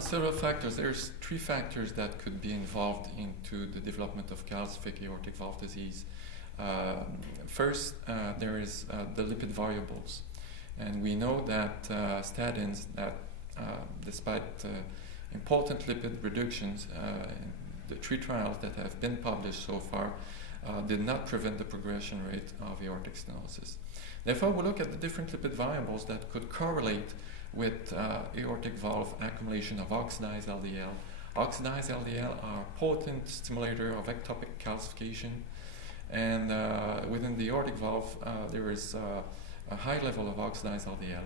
several factors. There's three factors that could be involved into the development of calcific aortic valve disease. First, there is the lipid variables. And we know that statins, that despite important lipid reductions, in the 3 trials that have been published so far, did not prevent the progression rate of aortic stenosis. Therefore, we look at the different lipid variables that could correlate with aortic valve accumulation of oxidized LDL. Oxidized LDL are potent stimulator of ectopic calcification, and within the aortic valve there is a high level of oxidized LDL.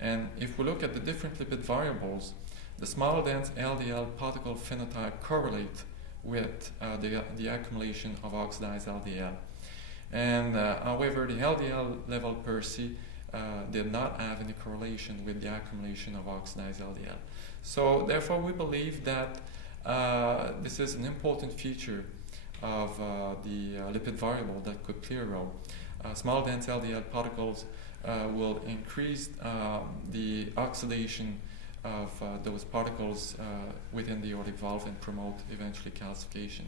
And if we look at the different lipid variables, the small dense LDL particle phenotype correlate with the accumulation of oxidized LDL. And however, the LDL level per se did not have any correlation with the accumulation of oxidized LDL. So therefore we believe that this is an important feature of the lipid variable that could play a role. Small dense LDL particles will increase the oxidation of those particles within the aortic valve and promote eventually calcification.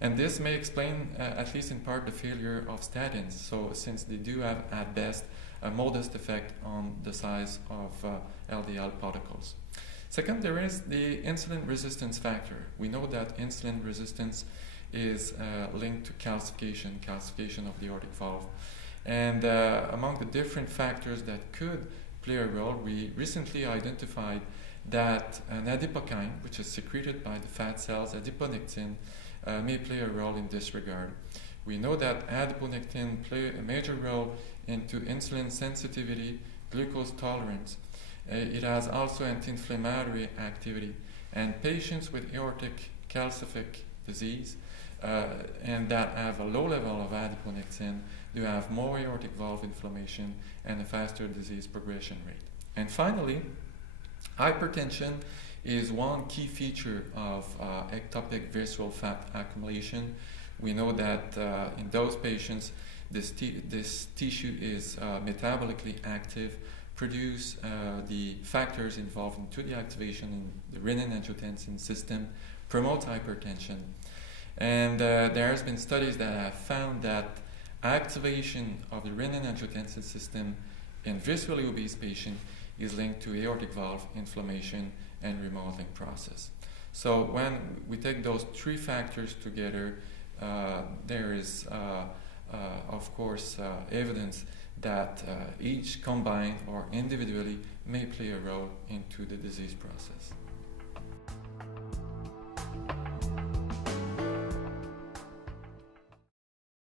And this may explain, at least in part, the failure of statins. So since they do have, at best, a modest effect on the size of LDL particles. Second, there is the insulin resistance factor. We know that insulin resistance is linked to calcification of the aortic valve. And among the different factors that could play a role, we recently identified that an adipokine, which is secreted by the fat cells, adiponectin, may play a role in this regard. We know that adiponectin play a major role into insulin sensitivity, glucose tolerance. It has also anti-inflammatory activity. And patients with aortic calcific disease and that have a low level of adiponectin do have more aortic valve inflammation and a faster disease progression rate. And finally, hypertension is one key feature of ectopic visceral fat accumulation. We know that in those patients, this tissue is metabolically active, produce the factors involved into the activation in the renin-angiotensin system, promote hypertension. And there has been studies that have found that activation of the renin-angiotensin system in viscerally obese patients is linked to aortic valve inflammation and remodeling process. So when we take those 3 factors together, there is, of course, evidence that each combined or individually may play a role into the disease process.